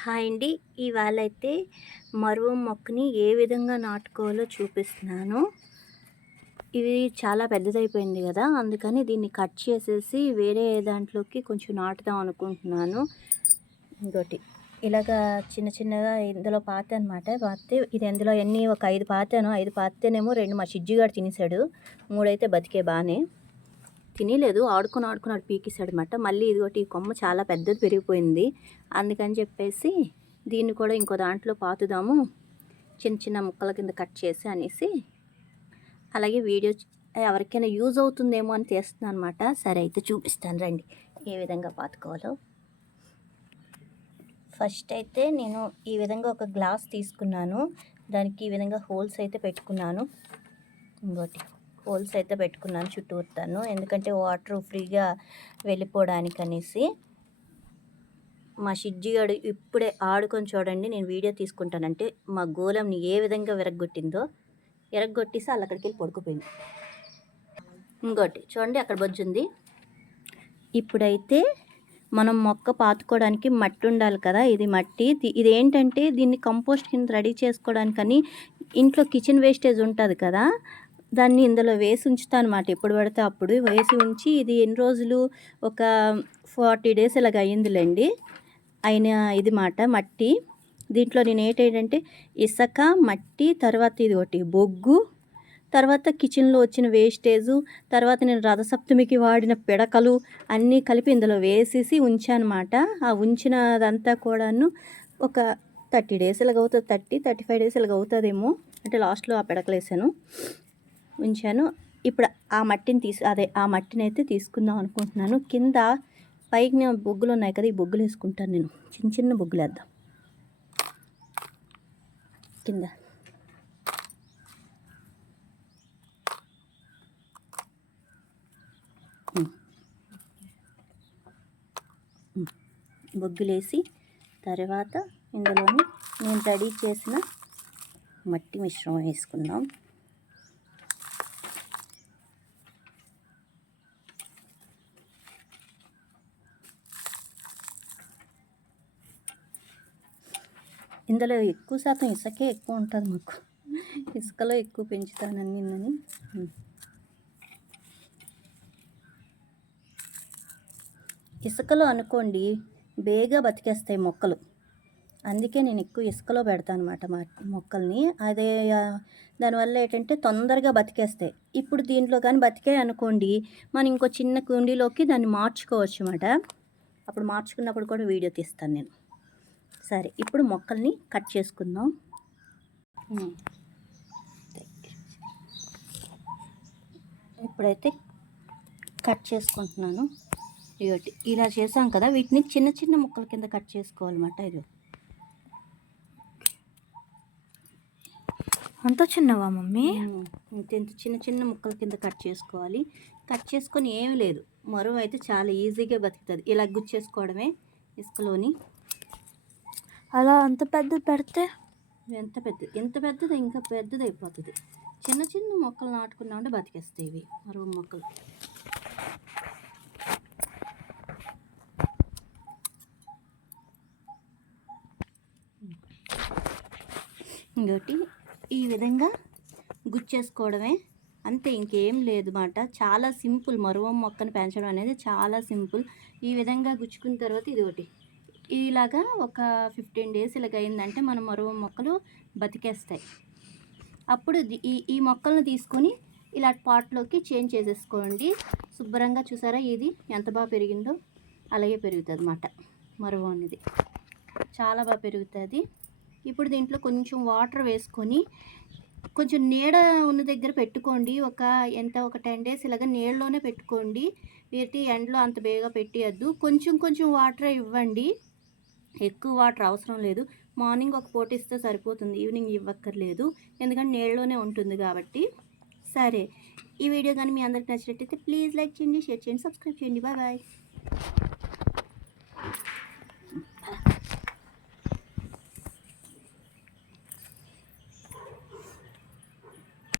Hi అండి. ఇవాళ అయితే మరువ మొక్కని ఏ విధంగా నాటుకోవాలో చూపిస్తున్నాను. ఇది చాలా పెద్దదైపోయింది కదా అందుకని దీన్ని కట్ చేసేసి వేరే దాంట్లోకి కొంచెం నాటుదాం అనుకుంటున్నాను. ఇంకోటి ఇలాగా చిన్న చిన్నగా ఇందులో పాత అనమాట పాతే ఇది ఎందులో ఎన్ని ఒక ఐదు పాతాను ఐదు పాతేనేమో రెండు మా చిజ్జిగాడు తినేసాడు మూడైతే బతికే బాగానే తినలేదు. ఆడుకుని ఆడుకుని ఆడు పీకేసాడు అనమాట మళ్ళీ ఇదిగోటి ఈ కొమ్మ చాలా పెద్దది పెరిగిపోయింది. అందుకని చెప్పేసి దీన్ని కూడా ఇంకో దాంట్లో పాతుదాము. చిన్న చిన్న ముక్కల కింద కట్ చేసి అనేసి అలాగే వీడియో ఎవరికైనా యూజ్ అవుతుందేమో అని తీస్తున్నాను అనమాట సరే అయితే చూపిస్తాను రండి. ఏ విధంగా పాతుకోవాలో. ఫస్ట్ అయితే నేను ఈ విధంగా ఒక గ్లాస్ తీసుకున్నాను. దానికి ఈ విధంగా హోల్స్ అయితే పెట్టుకున్నాను. ఇంకోటి. హోల్స్ అయితే పెట్టుకున్నాను చుట్టూతాను ఎందుకంటే వాటర్ ఫ్రీగా వెళ్ళిపోవడానికి అనేసి మా షిడ్జిగాడు ఇప్పుడే ఆడుకొని చూడండి నేను వీడియో తీసుకుంటానంటే మా గోలంని ఏ విధంగా విరగొట్టిందో విరగొట్టేసి వాళ్ళు అక్కడికి వెళ్ళి పడుకుపోయింది. ఇంకోటి చూడండి అక్కడ బొజ్జుంది ఇప్పుడైతే మనం మొక్క పాతుకోవడానికి మట్టి ఉండాలి కదా ఇది మట్టి. ఇది ఏంటంటే దీన్ని కంపోస్ట్ కింద రెడీ చేసుకోవడానికని ఇంట్లో కిచెన్ వేస్టేజ్ ఉంటుంది కదా దాన్ని ఇందులో వేసి ఉంచుతాను అనమాట ఎప్పుడు పడితే అప్పుడు వేసి ఉంచి ఇది ఎన్ని రోజులు? ఒక ఫార్టీ డేస్ ఇలాగ అయ్యిందిలేండి. అయిన ఇది మాట మట్టి. దీంట్లో నేను ఏంటంటే ఇసుక మట్టి తర్వాత ఇది ఒకటి బొగ్గు తర్వాత కిచెన్లో వచ్చిన వేస్టేజు తర్వాత నేను రథసప్తమికి వాడిన పిడకలు అన్నీ కలిపి ఇందులో వేసేసి ఉంచానమాట ఆ ఉంచినదంతా కూడాను ఒక థర్టీ డేస్ ఇలాగ అవుతుంది. థర్టీ థర్టీ ఫైవ్ డేస్ ఇలాగ అవుతుందేమో. అంటే లాస్ట్లో ఆ పిడకలు వేసాను ఉంచాను. ఇప్పుడు ఆ మట్టిని తీసు అదే ఆ మట్టిని అయితే తీసుకుందాం అనుకుంటున్నాను. కింద పైకి బొగ్గులు ఉన్నాయి కదా ఈ బొగ్గులు వేసుకుంటాను నేను. చిన్న చిన్న బొగ్గులు వేద్దాం. కింద. బొగ్గులేసి తర్వాత ఇందులోని నేను రెడీ చేసిన మట్టి మిశ్రమం వేసుకుందాం. ఇందులో ఎక్కువ శాతం ఇసుకే ఎక్కువ ఉంటుంది మాకు. ఇసుకలో ఎక్కువ పెంచుతానని నిన్నని. ఇసుకలో అనుకోండి బేగా బతికేస్తాయి మొక్కలు. అందుకే నేను ఎక్కువ ఇసుకలో పెడతాను అనమాట మా మొక్కల్ని. అదే దానివల్ల ఏంటంటే తొందరగా బతికేస్తాయి. ఇప్పుడు దీంట్లో కానీ బతికాయి అనుకోండి మనం ఇంకో చిన్న కుండీలోకి దాన్ని మార్చుకోవచ్చు అన్నమాట. అప్పుడు మార్చుకున్నప్పుడు కూడా వీడియో తీస్తాను నేను. సరే ఇప్పుడు మొక్కల్ని కట్ చేసుకుందాం. ఇప్పుడైతే కట్ చేసుకుంటున్నాను. ఇదొకటి ఇలా చేసాం కదా వీటిని చిన్న చిన్న ముక్కల కింద కట్ చేసుకోవాలన్నమాట ఇది అంత చిన్నవా మమ్మీ? ఇంత చిన్న చిన్న ముక్కల కింద కట్ చేసుకోవాలి. కట్ చేసుకొని ఏమి లేదు. మరువు అయితే చాలా ఈజీగా బతుకుతుంది. ఇలా గుచ్చేసుకోవడమే ఇసుకలోని అలా అంత పెద్దది పెడితే? ఎంత పెద్ద ఎంత పెద్దది? ఇంకా పెద్దది అయిపోతుంది. చిన్న చిన్న మొక్కలు నాటుకున్నామంటే బతికేస్తాయి ఇవి. మరో మొక్కలు. ఇంకోటి ఈ విధంగా గుచ్చేసుకోవడమే. అంతే ఇంకేం లేదు మాట. చాలా సింపుల్. మరువం మొక్కను పెంచడం అనేది చాలా సింపుల్. ఈ విధంగా గుచ్చుకున్న తర్వాత ఇది ఒకటి ఇలాగా ఒక ఫిఫ్టీన్ డేస్ ఇలాగ అయిందంటే మన మరువ మొక్కలు బతికేస్తాయి. అప్పుడు ఈ ఈ మొక్కలను తీసుకొని ఇలా పాట్లోకి చేంజ్ చేసేసుకోండి. శుభ్రంగా చూసారా? ఇది ఎంత బాగా పెరిగిందో అలాగే పెరుగుతుంది అన్నమాట మరువ అనేది చాలా బాగా పెరుగుతుంది. ఇప్పుడు దీంట్లో కొంచెం వాటర్ వేసుకొని కొంచెం నీడ ఉన్న దగ్గర పెట్టుకోండి. ఒక ఎంత ఒక టెన్ డేస్ ఇలాగ నీళ్ళలోనే పెట్టుకోండి. వీటి ఎండలో అంత బేగా పెట్టియద్దు. కొంచెం కొంచెం వాటర్ ఇవ్వండి. ఎక్కువ వాటర్ అవసరం లేదు. మార్నింగ్ ఒక పూట ఇస్తే సరిపోతుంది. ఈవినింగ్ ఇవ్వక్కర్లేదు. ఎందుకంటే నీళ్ళలోనే ఉంటుంది కాబట్టి. సరే. ఈ వీడియో కానీ మీ అందరికి నచ్చినట్టయితే ప్లీజ్ లైక్ చేయండి షేర్ చేయండి సబ్స్క్రైబ్ చేయండి. Bye bye.